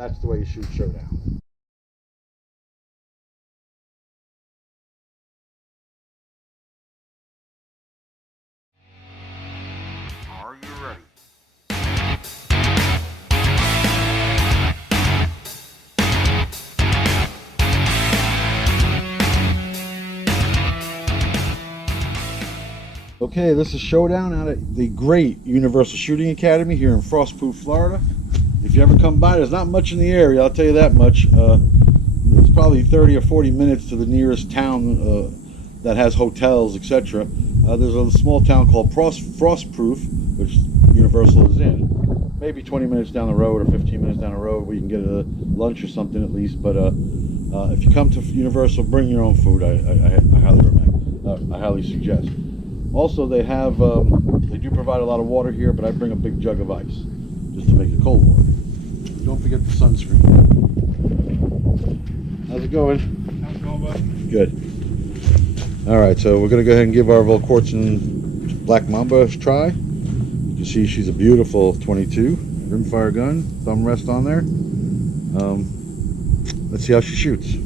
that's the way you shoot Showdown. Are you ready? Okay, this is Showdown out at the great Universal Shooting Academy here in Frostproof, Florida. If you ever come by, there's not much in the area, I'll tell you that much. It's probably 30 or 40 minutes to the nearest town that has hotels, etc. There's a small town called Frostproof, which Universal is in. Maybe 20 minutes down the road or 15 minutes down the road where you can get a lunch or something at least. But if you come to Universal, bring your own food. I highly recommend. I highly suggest. Also, they have they do provide a lot of water here, but I bring a big jug of ice just to make it cold water. Don't forget the sunscreen. How's it going? How's it going, bud? Good. All right, so we're gonna go ahead and give our Volquartsen Black Mamba a try. You can see she's a beautiful 22 rimfire gun, thumb rest on there. Let's see how she shoots.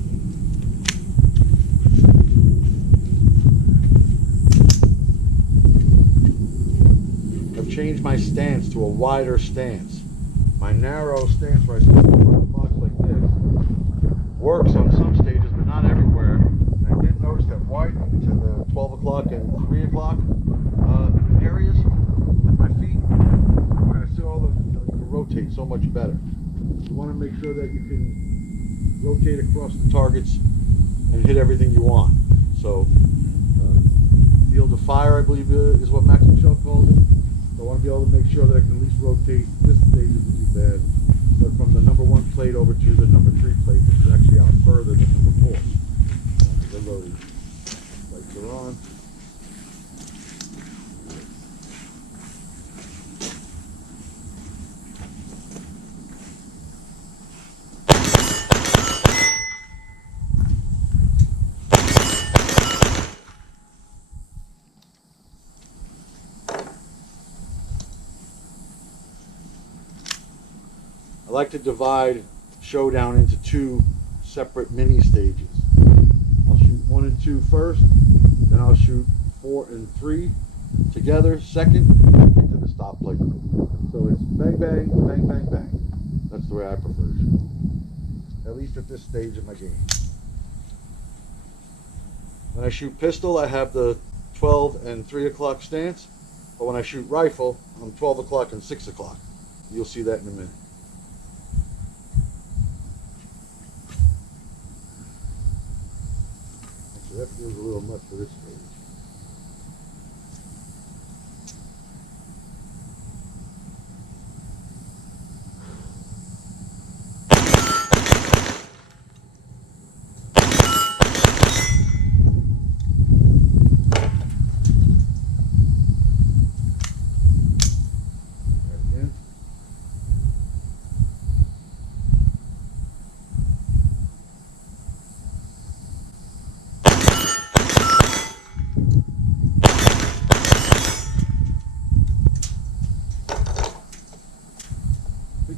Change my stance to a wider stance. My narrow stance where I stand in front of the box like this works on some stages, but not everywhere. And I did notice that widening to the 12 o'clock and 3 o'clock areas at my feet, where I see all you can rotate so much better. You want to make sure that you can rotate across the targets and hit everything you want. So, field of fire, I believe, is what Max Michel calls it. I want to be able to make sure that I can at least rotate. This stage isn't too bad, but from the number 1 plate over to the number 3 plate, which is actually out further than number 4. They're loaded. Lights are on. I like to divide Showdown into 2 separate mini stages. I'll shoot 1 and 2 first, then I'll shoot 4 and 3 together second into the stop plate. So it's bang, bang, bang, bang, bang. That's the way I prefer to shoot, at least at this stage of my game. When I shoot pistol, I have the 12 and 3 o'clock stance, but when I shoot rifle, I'm 12 o'clock and 6 o'clock. You'll see that in a minute. That feels a little much for this stage.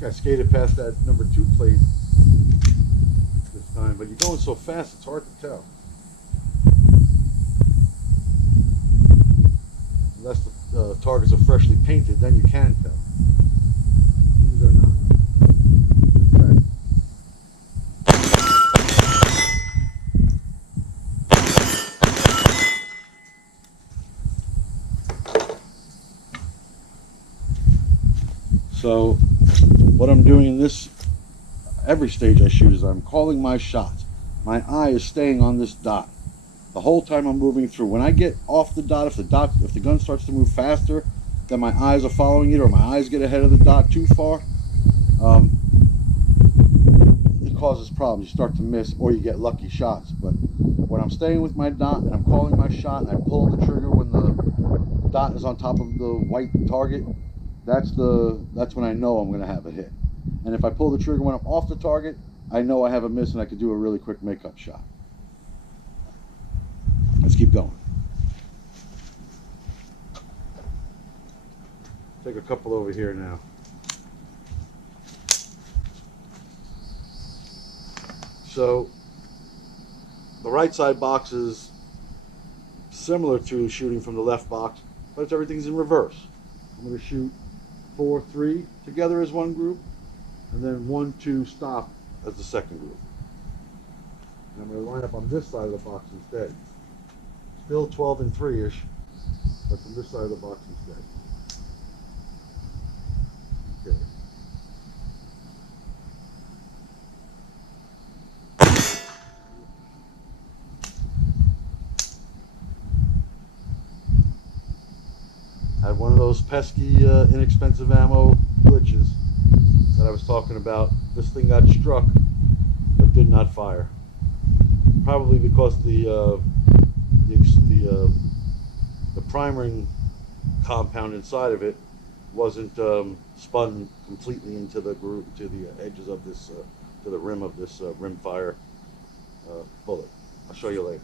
I skated past that number 2 plate this time, but you're going so fast it's hard to tell. Unless the targets are freshly painted, then you can tell. These are not. So what I'm doing in every stage I shoot is I'm calling my shots. My eye is staying on this dot the whole time I'm moving through. When I get off the dot, if the gun starts to move faster, then my eyes are following it, or my eyes get ahead of the dot too far, it causes problems. You start to miss, or you get lucky shots. But when I'm staying with my dot and I'm calling my shot and I pull the trigger when the dot is on top of the white target, that's when I know I'm going to have a hit. And if I pull the trigger when I'm off the target, I know I have a miss and I can do a really quick makeup shot. Let's keep going. Take a couple over here now. So the right side box is similar to shooting from the left box, but everything's in reverse. I'm going to shoot 4, 3 together as one group, and then 1, 2 stop as the second group. And I'm going to line up on this side of the box instead. Still 12 and 3-ish, but from this side of the box instead. Okay. Had one of those pesky, inexpensive ammo glitches that I was talking about. This thing got struck, but did not fire. Probably because the priming compound inside of it wasn't spun completely into the groove, to the edges of this, to the rim of this rimfire bullet. I'll show you later.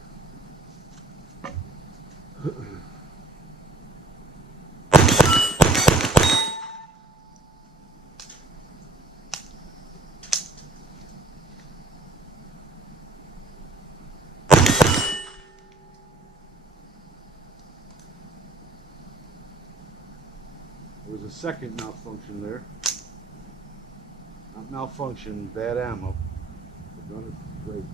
There was a second malfunction there. Not malfunction, bad ammo. The gun is great.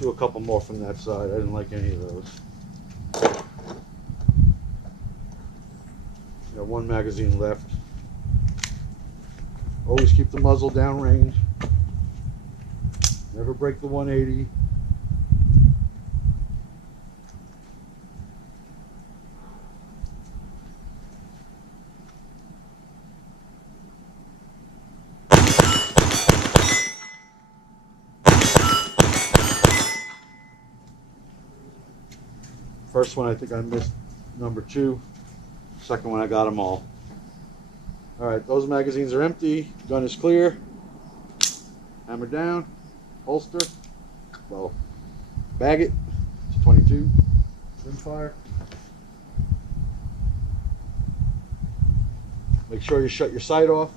Do a couple more from that side. I didn't like any of those. Got one magazine left. Always keep the muzzle downrange. Never break the 180. First one I think I missed number 2. Second one I got them all. Alright, those magazines are empty. Gun is clear. Hammer down. Holster. Well, bag it. It's 22. Rimfire. Make sure you shut your sight off.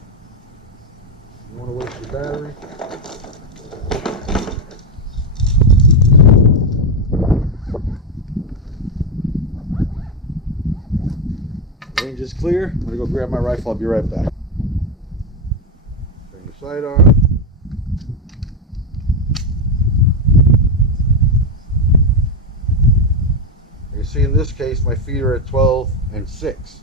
You don't want to waste your battery. Range is clear. I'm going to go grab my rifle. I'll be right back. Turn your sight on. You see, in this case, my feet are at 12 and 6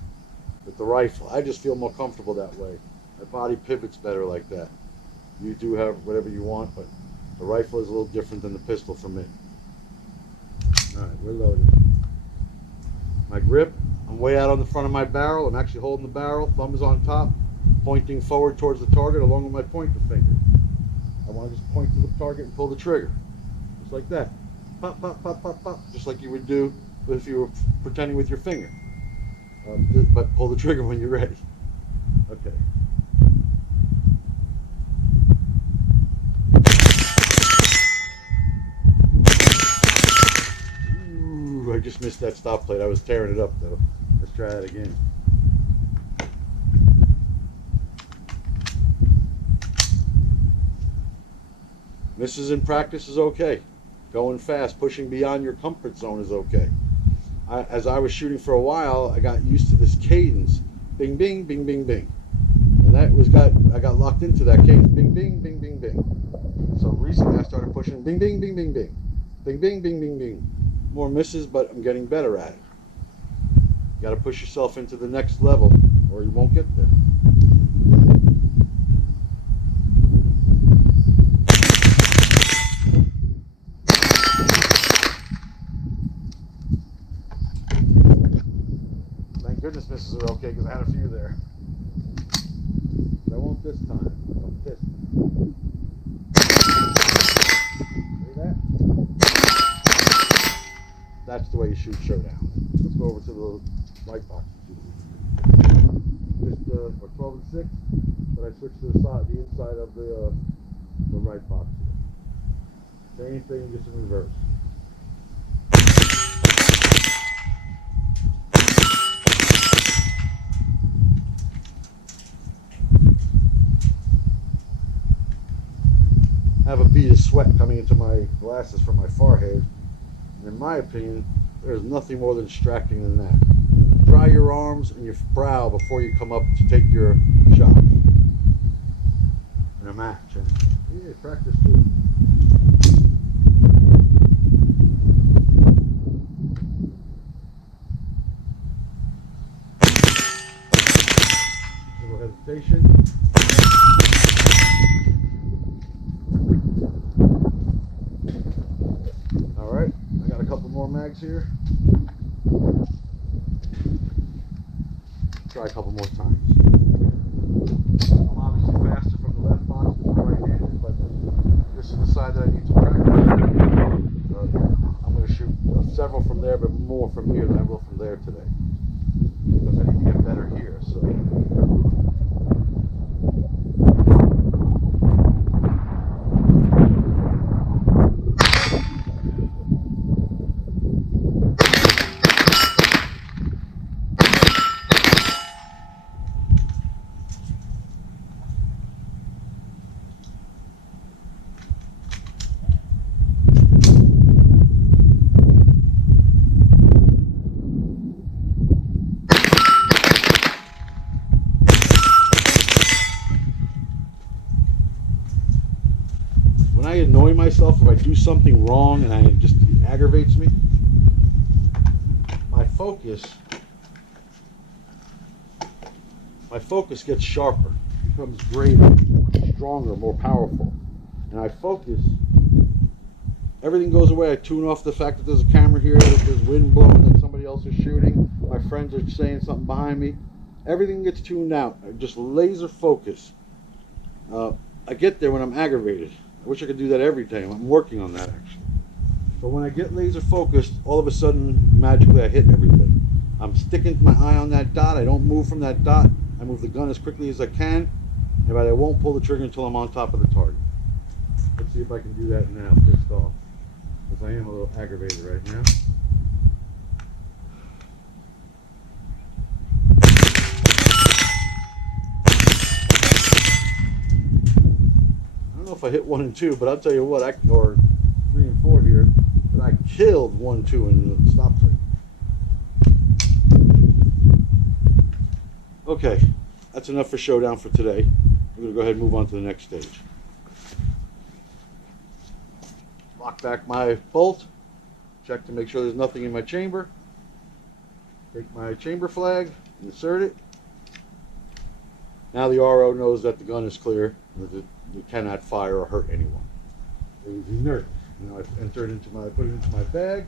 with the rifle. I just feel more comfortable that way. My body pivots better like that. You do have whatever you want, but the rifle is a little different than the pistol for me. Alright, we're loaded. My grip, I'm way out on the front of my barrel. I'm actually holding the barrel, thumb is on top, pointing forward towards the target along with my pointer finger. I want to just point to the target and pull the trigger. Just like that. Pop, pop, pop, pop, pop. Just like you would do if you were pretending with your finger. But pull the trigger when you're ready. Okay. Ooh, I just missed that stop plate. I was tearing it up though. Let's try that again. Misses in practice is okay. Going fast, pushing beyond your comfort zone is okay. As I was shooting for a while, I got used to this cadence. Bing, bing, bing, bing, bing. And I got locked into that cadence. Bing, bing, bing, bing, bing. So recently I started pushing bing, bing, bing, bing, bing. Bing, bing, bing, bing, bing. More misses, but I'm getting better at it. You got to push yourself into the next level or you won't get there. Goodness misses are okay because I had a few there. But I won't this time. I'm pissed. See that? That's the way you shoot Showdown. Let's go over to the white box. Just for 12 and 6, but I switched to the side, the inside of the right box. Same thing, just in reverse. have a bead of sweat coming into my glasses from my forehead. And in my opinion, there's nothing more distracting than that. Dry your arms and your brow before you come up to take your shot in a match. And yeah, practice too. Little hesitation. All right, I got a couple more mags here. Try a couple more times. I'm obviously faster from the left box than the right-handed, but this is the side that I need to practice. I'm going to shoot several from there, but more from here than I will from there today, because I need to get better here. So. When I annoy myself, if I do something wrong and it aggravates me, my focus gets sharper, becomes greater, stronger, more powerful. And I focus, everything goes away. I tune off the fact that there's a camera here, that there's wind blowing, that somebody else is shooting, my friends are saying something behind me. Everything gets tuned out. I just laser focus. I get there when I'm aggravated. I wish I could do that every day. I'm working on that actually. But when I get laser focused, all of a sudden, magically I hit everything. I'm sticking my eye on that dot. I don't move from that dot. I move the gun as quickly as I can, but I won't pull the trigger until I'm on top of the target. Let's see if I can do that now, pissed off. Because I am a little aggravated right now. I don't know if I hit 1 and 2, but I'll tell you what, or 3 and 4 here, but I killed 1, 2 in the stop sight. Okay, that's enough for Showdown for today. We're going to go ahead and move on to the next stage. Lock back my bolt, check to make sure there's nothing in my chamber. Take my chamber flag, insert it. Now the RO knows that the gun is clear, that you cannot fire or hurt anyone. It is inert. Now I've put it into my bag.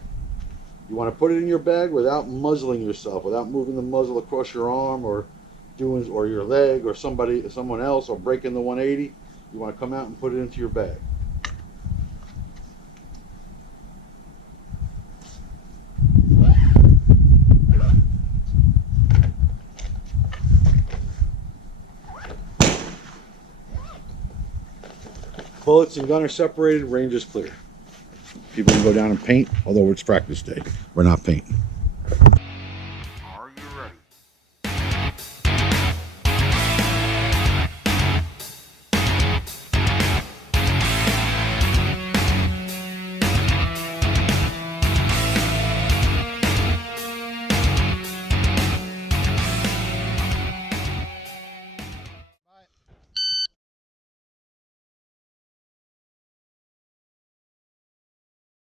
You want to put it in your bag without muzzling yourself, without moving the muzzle across your arm or your leg or someone else, or breaking the 180. You want to come out and put it into your bag. Bullets and gun are separated, range is clear. People can go down and paint, although it's practice day. We're not painting.